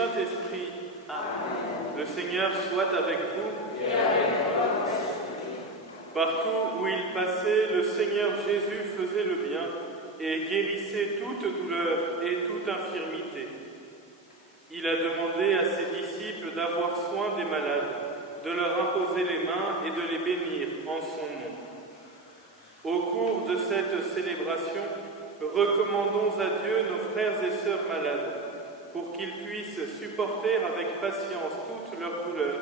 Saint-Esprit. Amen. Le Seigneur soit avec vous. Et avec votre esprit. Partout où il passait, le Seigneur Jésus faisait le bien et guérissait toute douleur et toute infirmité. Il a demandé à ses disciples d'avoir soin des malades, de leur imposer les mains et de les bénir en son nom. Au cours de cette célébration, recommandons à Dieu nos frères et sœurs malades, pour qu'ils puissent supporter avec patience toutes leurs douleurs,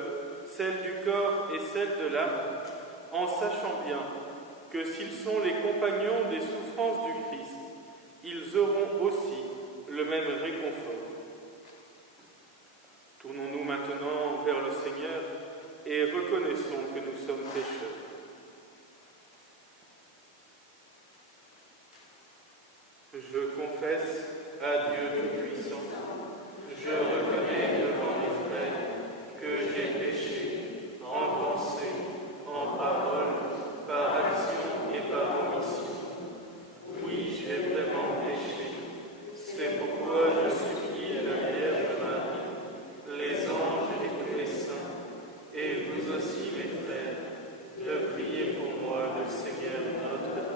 celles du corps et celles de l'âme, en sachant bien que s'ils sont les compagnons des souffrances du Christ, ils auront aussi le même réconfort. Tournons-nous maintenant vers le Seigneur et reconnaissons que nous sommes pécheurs. Je confesse à Dieu Tout-Puissant, je reconnais devant mes frères que j'ai péché en pensée, en parole, par action et par omission. Oui, j'ai vraiment péché. C'est pourquoi je supplie la Vierge Marie, les anges et tous les saints, et vous aussi mes frères, de prier pour moi le Seigneur notre Dieu.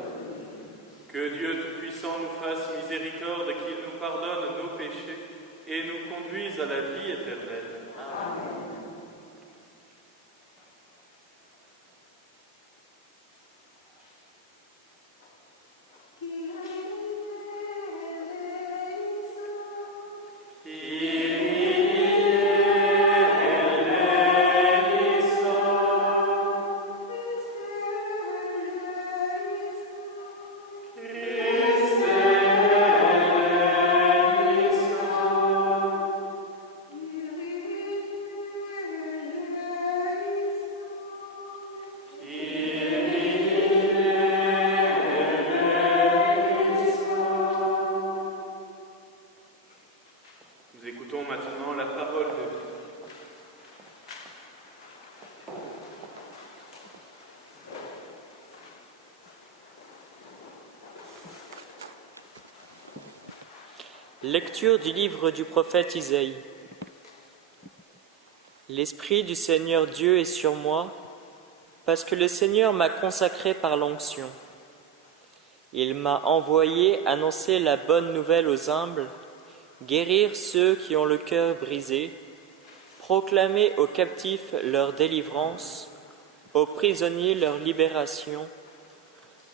Que Dieu Tout-Puissant nous fasse miséricorde, qu'il nous pardonne nos péchés et nous conduise à la vie éternelle. Amen. Maintenant la parole de Dieu. Lecture du livre du prophète Isaïe. L'Esprit du Seigneur Dieu est sur moi, parce que le Seigneur m'a consacré par l'onction. Il m'a envoyé annoncer la bonne nouvelle aux humbles, guérir ceux qui ont le cœur brisé, proclamer aux captifs leur délivrance, aux prisonniers leur libération,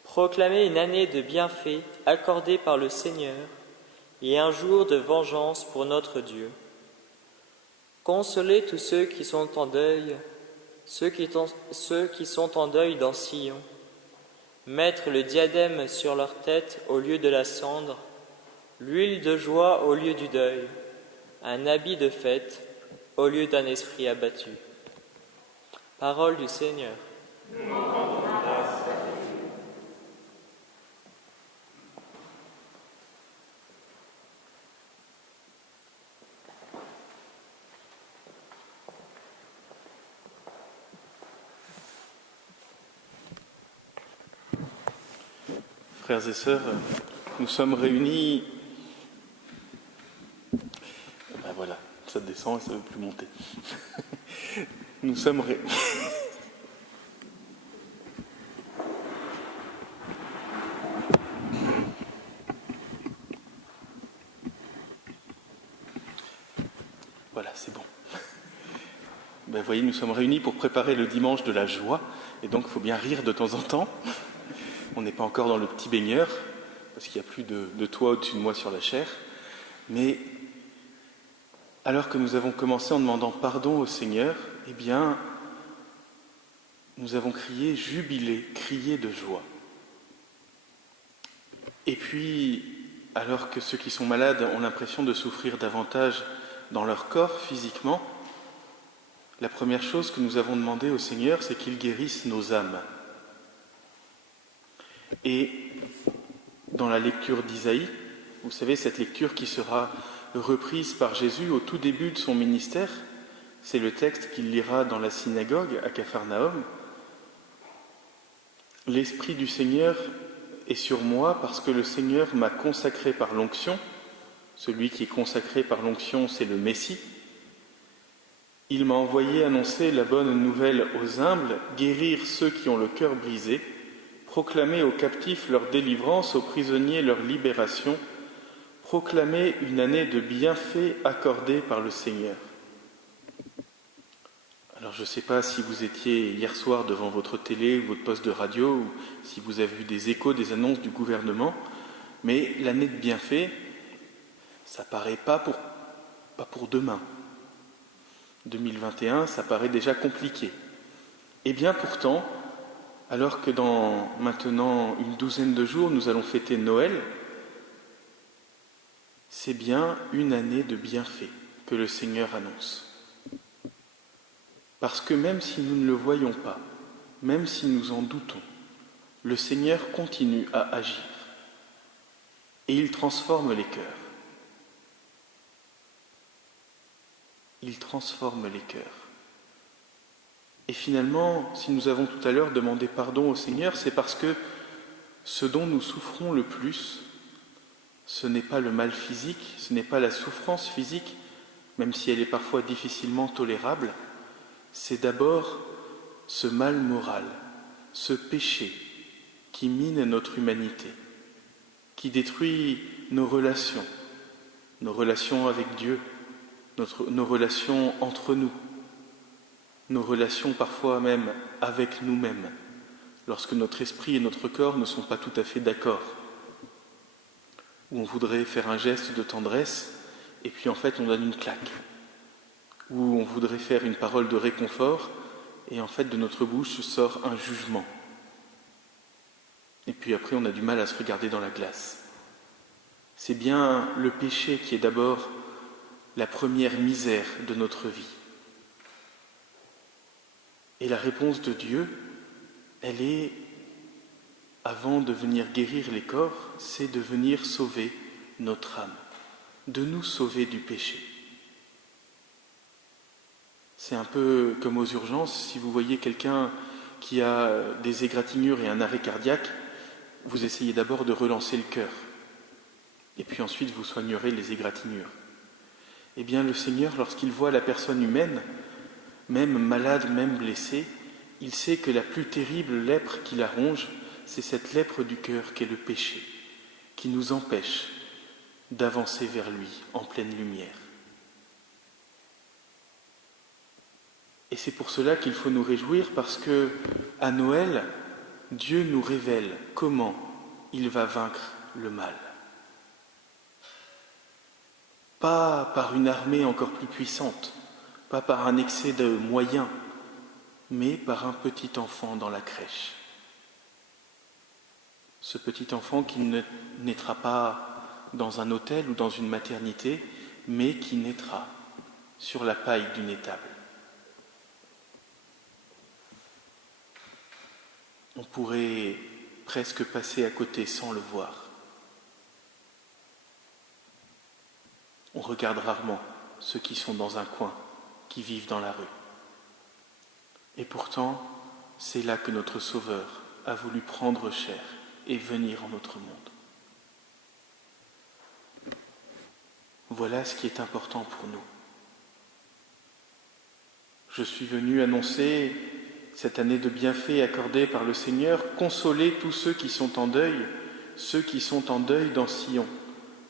proclamer une année de bienfaits accordée par le Seigneur et un jour de vengeance pour notre Dieu. Consoler tous ceux qui sont en deuil, ceux qui sont en deuil dans Sion, mettre le diadème sur leur tête au lieu de la cendre, l'huile de joie au lieu du deuil, un habit de fête au lieu d'un esprit abattu. Parole du Seigneur. Nous rendons grâce à Dieu. Frères et sœurs, nous sommes réunis. Ben voilà, ça descend et ça ne veut plus monter. Nous sommes Voilà, c'est bon. Ben, vous voyez, nous sommes réunis pour préparer le dimanche de la joie, et donc il faut bien rire de temps en temps. On n'est pas encore dans le petit baigneur, parce qu'il n'y a plus de toit au-dessus de moi sur la chair. Mais alors que nous avons commencé en demandant pardon au Seigneur, eh bien, nous avons crié, jubilé, crié de joie. Et puis, alors que ceux qui sont malades ont l'impression de souffrir davantage dans leur corps, physiquement, la première chose que nous avons demandé au Seigneur, c'est qu'il guérisse nos âmes. Et dans la lecture d'Isaïe, vous savez, cette lecture qui sera reprise par Jésus au tout début de son ministère, c'est le texte qu'il lira dans la synagogue à Capharnaüm. L'Esprit du Seigneur est sur moi parce que le Seigneur m'a consacré par l'onction. Celui qui est consacré par l'onction, c'est le Messie, Il m'a envoyé annoncer la bonne nouvelle aux humbles, guérir ceux qui ont le cœur brisé, proclamer aux captifs leur délivrance, aux prisonniers leur libération, proclamer une année de bienfaits accordée par le Seigneur. Alors je ne sais pas si vous étiez hier soir devant votre télé ou votre poste de radio, ou si vous avez eu des échos des annonces du gouvernement, mais l'année de bienfaits, ça paraît pas pour demain. 2021, ça paraît déjà compliqué. Et bien pourtant, alors que dans maintenant une douzaine de jours, nous allons fêter Noël, c'est bien une année de bienfaits que le Seigneur annonce. Parce que même si nous ne le voyons pas, même si nous en doutons, le Seigneur continue à agir et il transforme les cœurs. Il transforme les cœurs. Et finalement, si nous avons tout à l'heure demandé pardon au Seigneur, c'est parce que ce dont nous souffrons le plus, ce n'est pas le mal physique, ce n'est pas la souffrance physique, même si elle est parfois difficilement tolérable, c'est d'abord ce mal moral, ce péché qui mine notre humanité, qui détruit nos relations avec Dieu, nos relations entre nous, nos relations parfois même avec nous-mêmes, lorsque notre esprit et notre corps ne sont pas tout à fait d'accord, où on voudrait faire un geste de tendresse et puis en fait on donne une claque, où on voudrait faire une parole de réconfort et en fait de notre bouche sort un jugement. Et puis après on a du mal à se regarder dans la glace. C'est bien le péché qui est d'abord la première misère de notre vie. Et la réponse de Dieu, elle est, avant de venir guérir les corps, c'est de venir sauver notre âme, de nous sauver du péché. C'est un peu comme aux urgences, si vous voyez quelqu'un qui a des égratignures et un arrêt cardiaque, vous essayez d'abord de relancer le cœur, et puis ensuite vous soignerez les égratignures. Eh bien le Seigneur, lorsqu'il voit la personne humaine, même malade, même blessée, il sait que la plus terrible lèpre qui la ronge, c'est cette lèpre du cœur qu'est le péché, qui nous empêche d'avancer vers lui en pleine lumière. Et c'est pour cela qu'il faut nous réjouir, parce que à Noël, Dieu nous révèle comment il va vaincre le mal. Pas par une armée encore plus puissante, pas par un excès de moyens, mais par un petit enfant dans la crèche. Ce petit enfant qui ne naîtra pas dans un hôtel ou dans une maternité, mais qui naîtra sur la paille d'une étable. On pourrait presque passer à côté sans le voir. On regarde rarement ceux qui sont dans un coin, qui vivent dans la rue. Et pourtant, c'est là que notre Sauveur a voulu prendre chair et venir en notre monde. Voilà ce qui est important pour nous. Je suis venu annoncer cette année de bienfaits accordée par le Seigneur, consoler tous ceux qui sont en deuil dans Sion,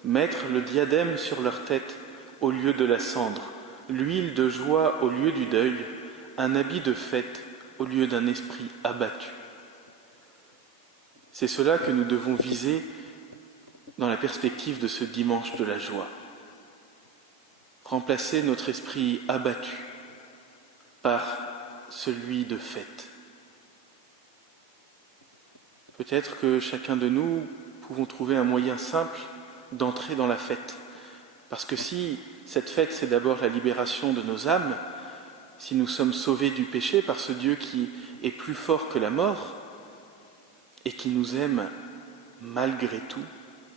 mettre le diadème sur leur tête au lieu de la cendre, l'huile de joie au lieu du deuil, un habit de fête au lieu d'un esprit abattu. C'est cela que nous devons viser dans la perspective de ce dimanche de la joie. Remplacer notre esprit abattu par celui de fête. Peut-être que chacun de nous pouvons trouver un moyen simple d'entrer dans la fête. Parce que si cette fête, c'est d'abord la libération de nos âmes, si nous sommes sauvés du péché par ce Dieu qui est plus fort que la mort et qui nous aime malgré tout,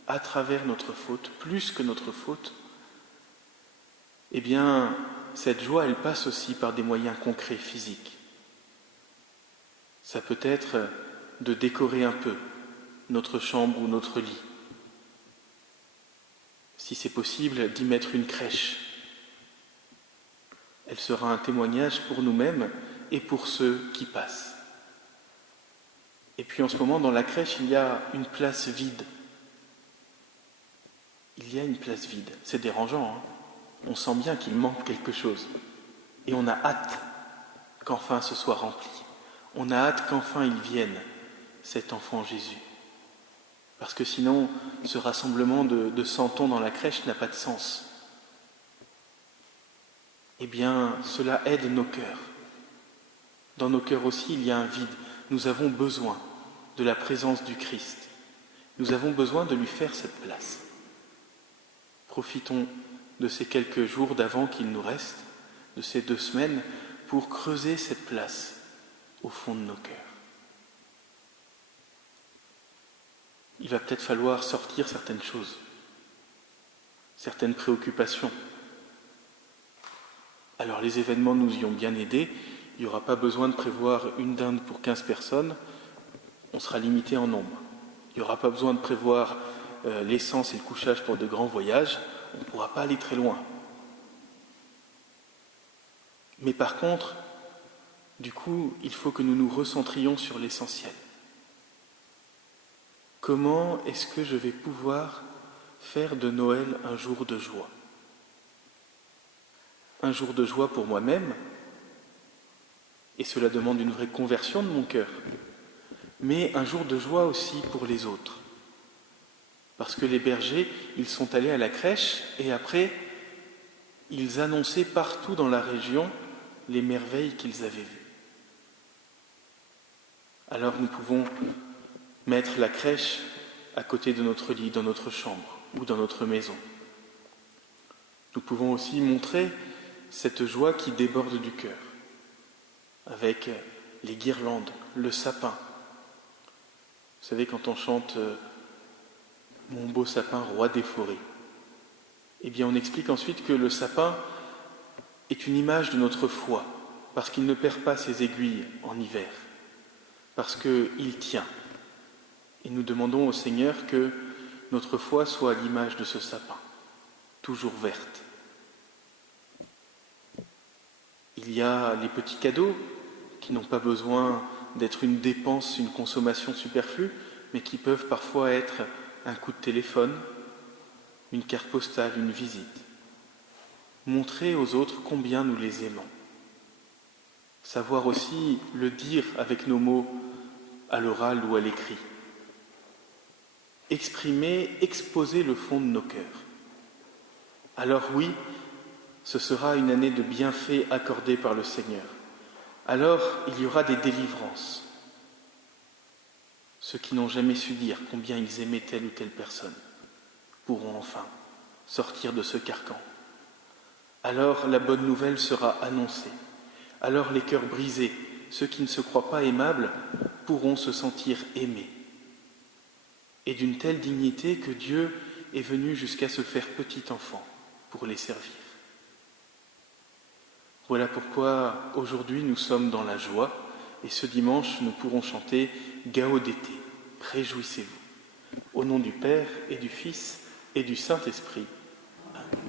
à travers notre faute, plus que notre faute, eh bien, cette joie, elle passe aussi par des moyens concrets, physiques. Ça peut être de décorer un peu notre chambre ou notre lit. Si c'est possible, d'y mettre une crèche. Elle sera un témoignage pour nous-mêmes et pour ceux qui passent. Et puis en ce moment, dans la crèche, il y a une place vide. Il y a une place vide. C'est dérangeant, hein ? On sent bien qu'il manque quelque chose. Et on a hâte qu'enfin ce soit rempli. On a hâte qu'enfin il vienne, cet enfant Jésus. Parce que sinon, ce rassemblement de santons dans la crèche n'a pas de sens. Eh bien, cela aide nos cœurs. Dans nos cœurs aussi, il y a un vide. Nous avons besoin de la présence du Christ. Nous avons besoin de lui faire cette place. Profitons de ces quelques jours d'avant qu'il nous reste, de ces 2 semaines, pour creuser cette place au fond de nos cœurs. Il va peut-être falloir sortir certaines choses, certaines préoccupations. Alors les événements nous y ont bien aidés, il n'y aura pas besoin de prévoir une dinde pour 15 personnes, on sera limité en nombre. Il n'y aura pas besoin de prévoir l'essence et le couchage pour de grands voyages, on ne pourra pas aller très loin. Mais par contre, du coup, il faut que nous nous recentrions sur l'essentiel. Comment est-ce que je vais pouvoir faire de Noël un jour de joie ? Un jour de joie pour moi-même, et cela demande une vraie conversion de mon cœur, mais un jour de joie aussi pour les autres. Parce que les bergers, ils sont allés à la crèche et après, ils annonçaient partout dans la région les merveilles qu'ils avaient vues. Alors nous pouvons mettre la crèche à côté de notre lit, dans notre chambre ou dans notre maison. Nous pouvons aussi montrer cette joie qui déborde du cœur, avec les guirlandes, le sapin. Vous savez, quand on chante « Mon beau sapin, roi des forêts », eh bien on explique ensuite que le sapin est une image de notre foi, parce qu'il ne perd pas ses aiguilles en hiver, parce qu'il tient. Et nous demandons au Seigneur que notre foi soit à l'image de ce sapin, toujours verte. Il y a les petits cadeaux qui n'ont pas besoin d'être une dépense, une consommation superflue, mais qui peuvent parfois être un coup de téléphone, une carte postale, une visite. Montrer aux autres combien nous les aimons. Savoir aussi le dire avec nos mots à l'oral ou à l'écrit. Exprimer, exposer le fond de nos cœurs. Alors oui, ce sera une année de bienfaits accordés par le Seigneur. Alors il y aura des délivrances. Ceux qui n'ont jamais su dire combien ils aimaient telle ou telle personne pourront enfin sortir de ce carcan. Alors la bonne nouvelle sera annoncée. Alors les cœurs brisés, ceux qui ne se croient pas aimables, pourront se sentir aimés. Et d'une telle dignité que Dieu est venu jusqu'à se faire petit enfant pour les servir. Voilà pourquoi aujourd'hui nous sommes dans la joie et ce dimanche nous pourrons chanter Gaudete, réjouissez-vous. Au nom du Père et du Fils et du Saint-Esprit. Amen.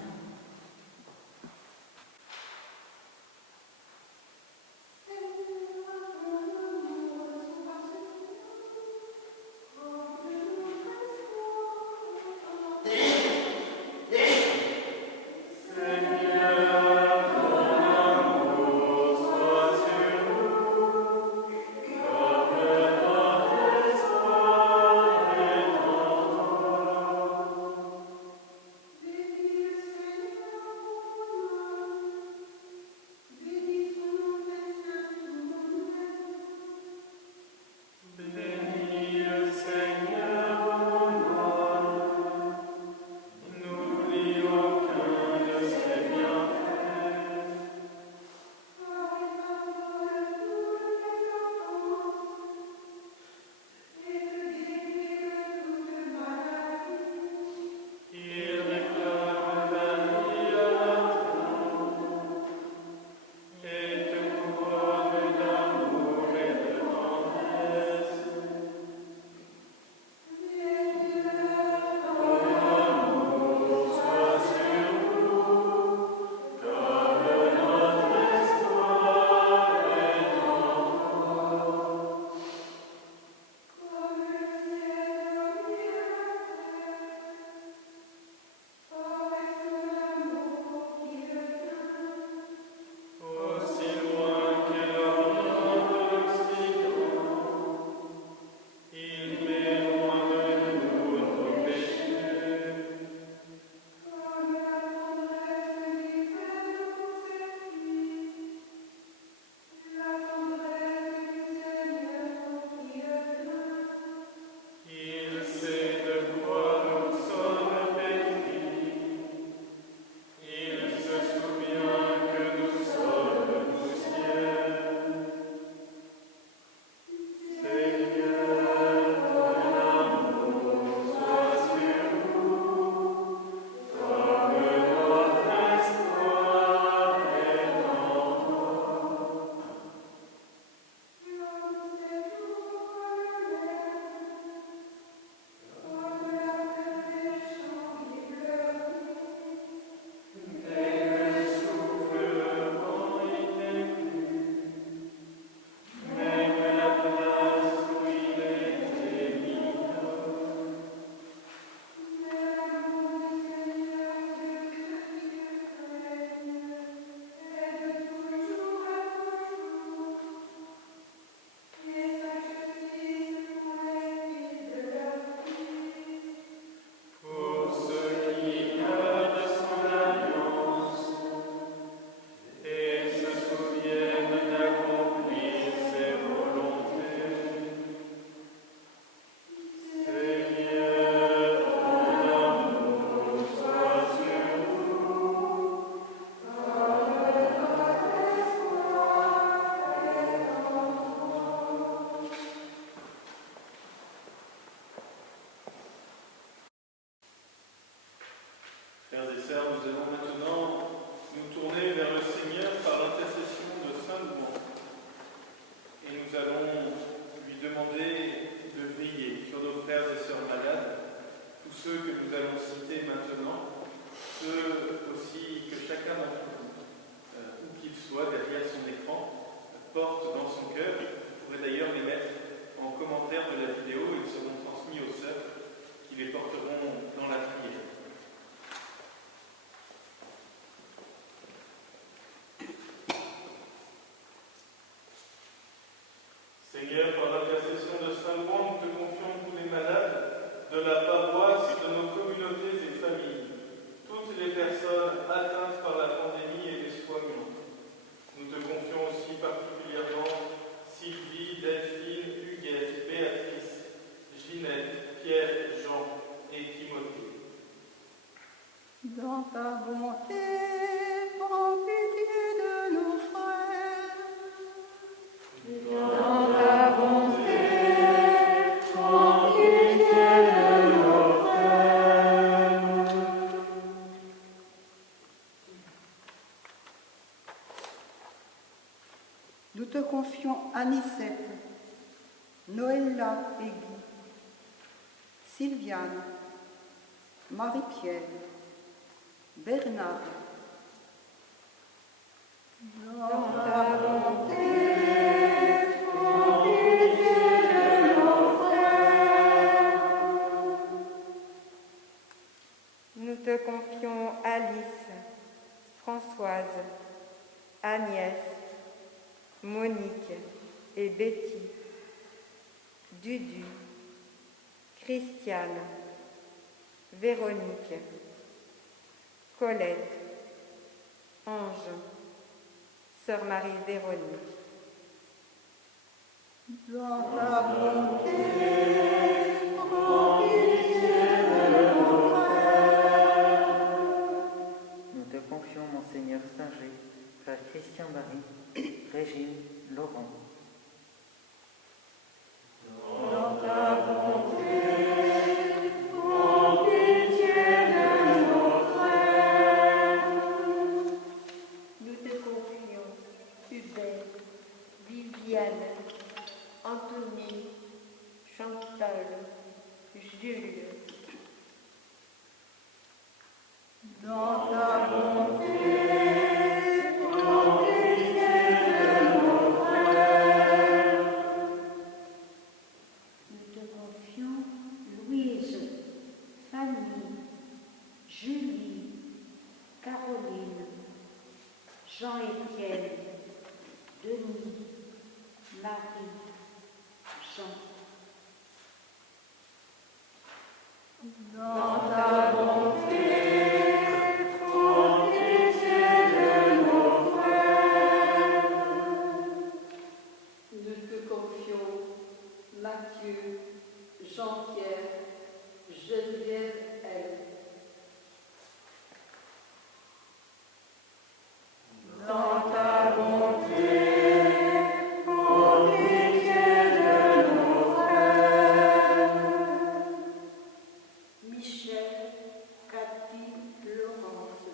sœurs, nous allons maintenant nous tourner vers le Seigneur par l'intercession de Saint Louis. Et nous allons lui demander de veiller sur nos frères et sœurs malades, tous ceux que nous allons citer maintenant, ceux aussi que chacun d'entre vous, où qu'il soit derrière son écran, porte dans son cœur. Vous pourrez d'ailleurs les mettre en commentaire de la vidéo, ils seront transmis aux sœurs qui les porteront dans la prière. Seigneur, par l'intercession de Saint Louis, nous te confions tous les malades de la paroisse, de nos communautés et familles, toutes les personnes atteintes par la pandémie et les soignants. Nous te confions aussi particulièrement Sylvie, Delphine, Huguette, Béatrice, Ginette, Pierre, Jean et Timothée. Dans ta bonté, prends pitié de nos frères. Dans ta bonté, prends pitié de nos frères. Nous te confions Anicette, Noëlla et Guy, Sylviane, Marie-Pierre, Bernard. Dans ta bonté, prends pitié de nos frères. Nous te confions Alice, Françoise, Agnès, Monique et Betty, Dudu, Christiane, Véronique, Colette, Ange, Sœur Marie-Véronique. Dans ta bonté, prends pitié de nos frères. Nous te confions Monseigneur Singer, Frère Christian Marie, Régine, Laurent. Dans ta bonté, prends pitié de nos frères. Nous te confions Hubert, Viviane, Anthony, Chantal, Jules. Dans ta bonté, prends pitié de nos frères. Nous te confions Louise, Fanny, Julie, Caroline, Jean-Étienne, Denis, Marie, Jean. Dans ta bonté, prends pitié de nos frères. Nous te confions Mathieu, Jean-Pierre, Geneviève L. Dans ta bonté, prends pitié de nos frères. Michel, Cathy, Laurence.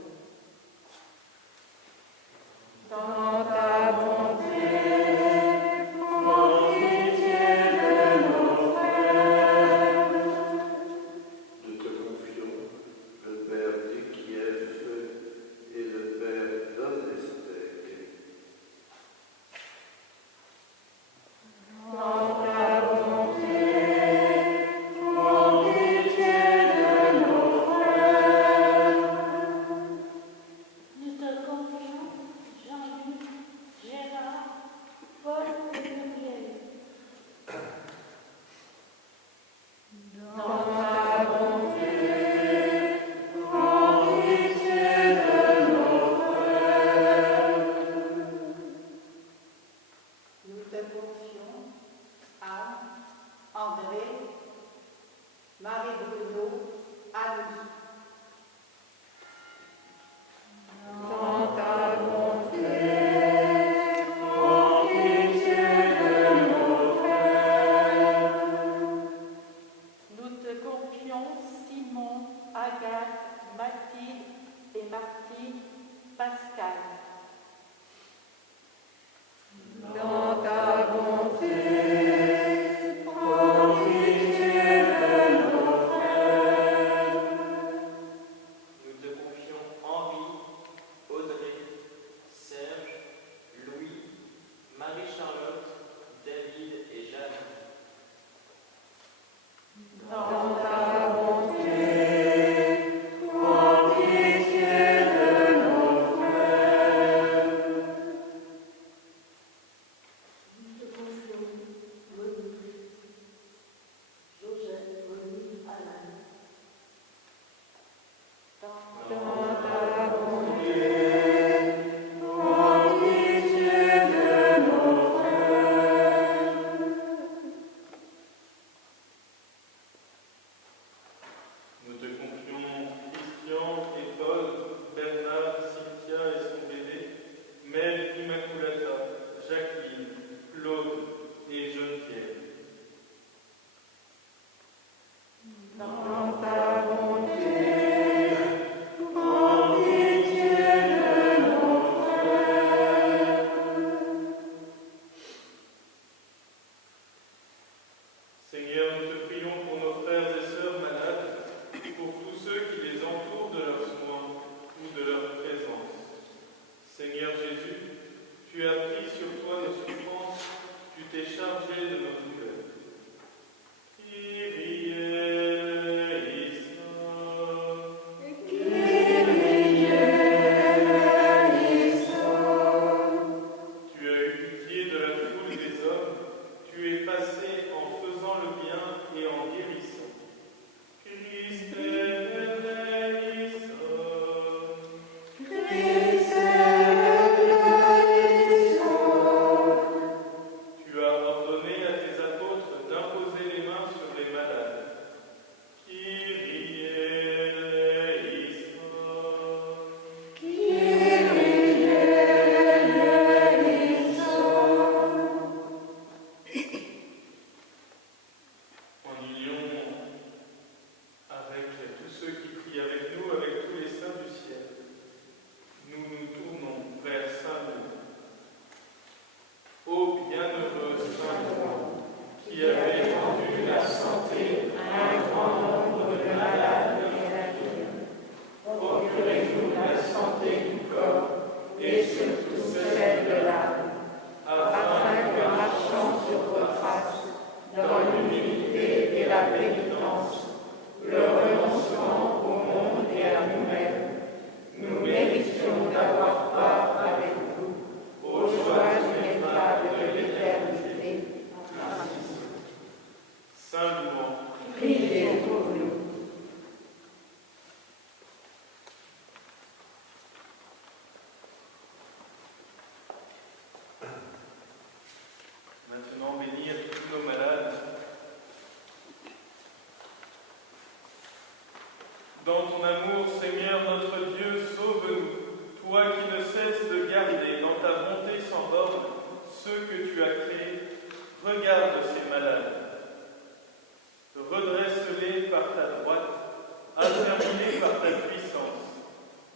Dans ta bonté, prends pitié de nos frères. Nous te confions Seigneur, nous te prions pour nos frères et sœurs malades, pour tous ceux qui les entourent de leurs soins ou de leur présence. Seigneur Jésus, tu as pris sur toi nos souffrances, tu t'es chargé de nos douleurs. Kyrie eleison. Tu as eu pitié de la foule des hommes, tu es passé en faisant le bien et en guérissant. Christ eleison. Tu as ordonné à tes apôtres d'imposer les mains sur les malades. Kyrie eleison. En union avec tous ceux qui prient avec nous, avec tous les saints du ciel, nous nous tournons vers Saint Louis. Ô bienheureux Saint Louis, qui avait rendu la santé à un grand nombre de malades et à la vie, procurez-nous la santé du corps et surtout celle de l'âme, afin que marchant sur vos traces, dans l'humilité et la pénitence, le renoncement au monde et à nous-mêmes, nous méritions d'avoir part avec vous aux joies ineffables de l'éternité. Saint Louis, priez pour nous. Maintenant, bénir tous nos malades. Dans ton amour, Seigneur notre Dieu, sauve-nous, toi qui ne cesses de garder dans ta bonté sans borne ceux que tu as créés. Regarde ces malades. Redresse-les par ta droite, affermis-les par ta puissance.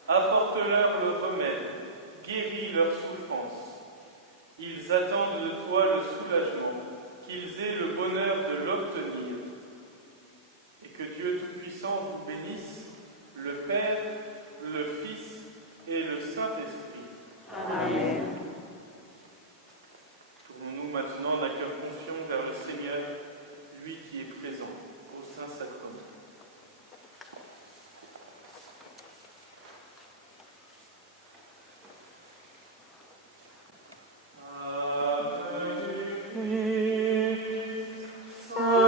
Apporte-leur le remède, guéris leurs souffrances. Ils attendent de toi le soulagement, qu'ils aient le bonheur de l'obtenir. Et que Dieu Tout-Puissant vous bénisse, le Père, le Fils et le Saint-Esprit. Amen. Tournons-nous maintenant d'un cœur confiant vers le Seigneur, lui qui est présent au Saint-Sacrement. Saint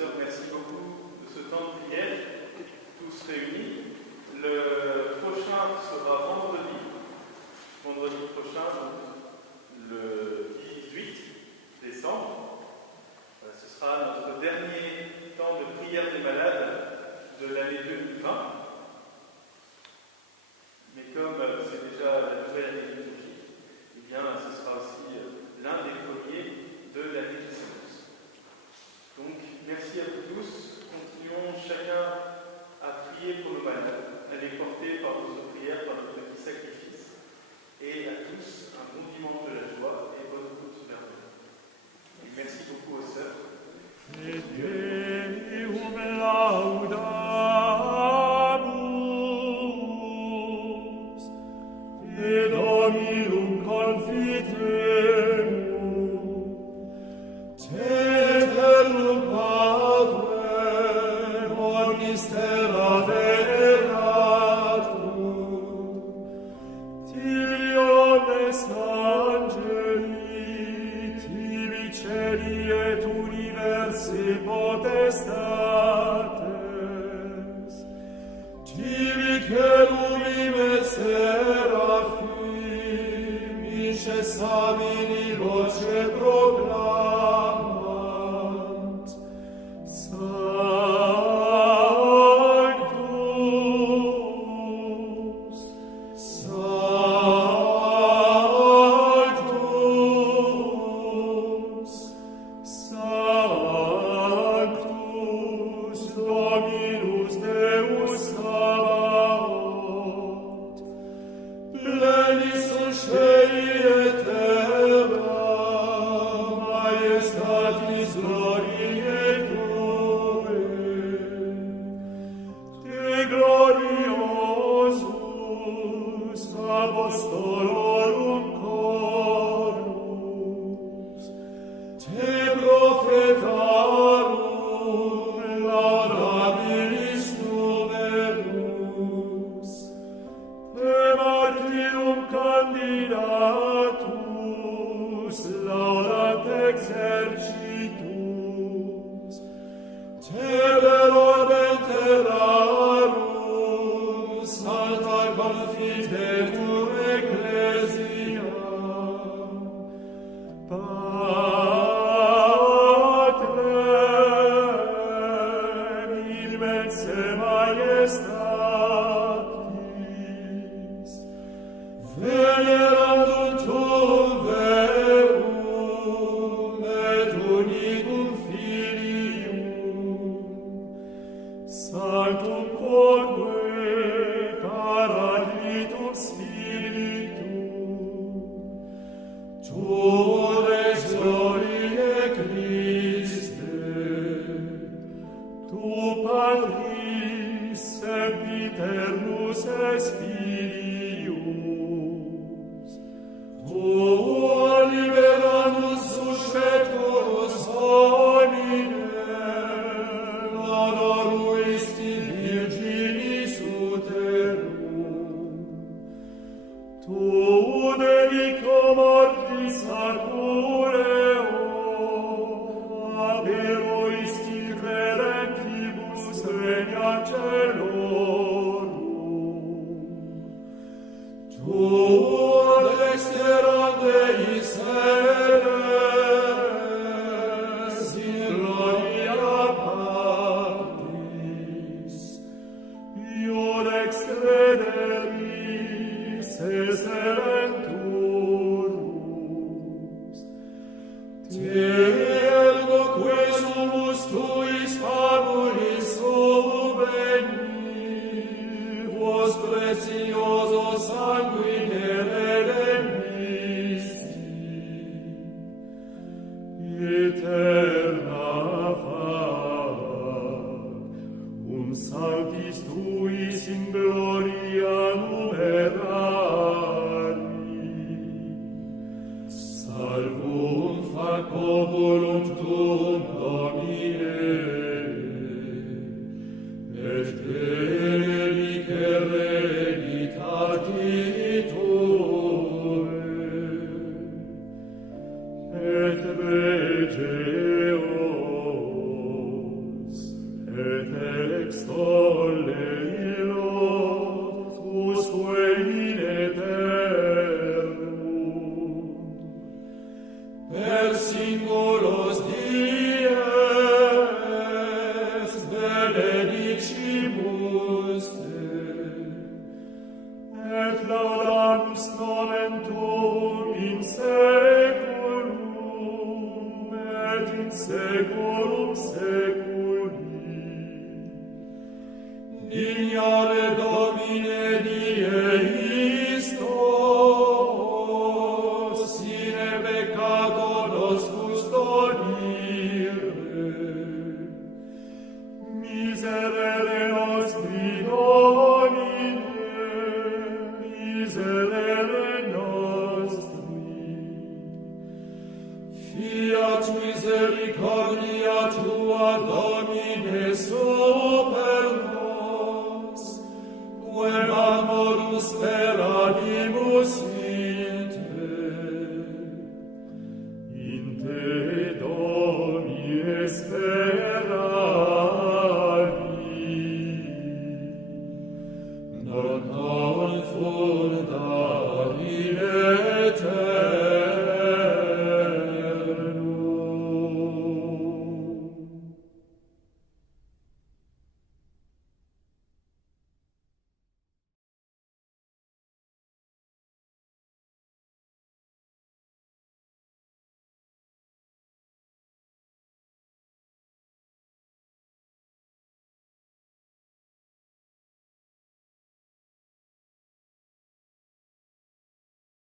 sœurs, merci beaucoup de ce temps de prière, tous réunis. Le prochain sera vendredi prochain, donc le 18 décembre. Ce sera notre dernier temps de prière des malades de l'année 2020. Mais comme c'est déjà la nouvelle année liturgique, eh bien, ce sera aussi l'un des premiers de l'année qui s'annonce. Donc, merci à vous tous. Continuons chacun à prier pour nos malades, à les porter par notre prière, par notre petit sacrifice. Et à tous, un bon dimanche de la joie et bonne route vers nous. Et merci beaucoup aux sœurs. et singulos dies benedicimus te, et laudams nomen tuum in seculum et in seculum seculi. Dignare Domine Dieistos, sine peccato nos custodire. Miserere nostri Domine, miserere nostri. Fiat misericordia tua, Domine, super nos, quem amorus sperabimus in te, Domine, speravi, non confundabile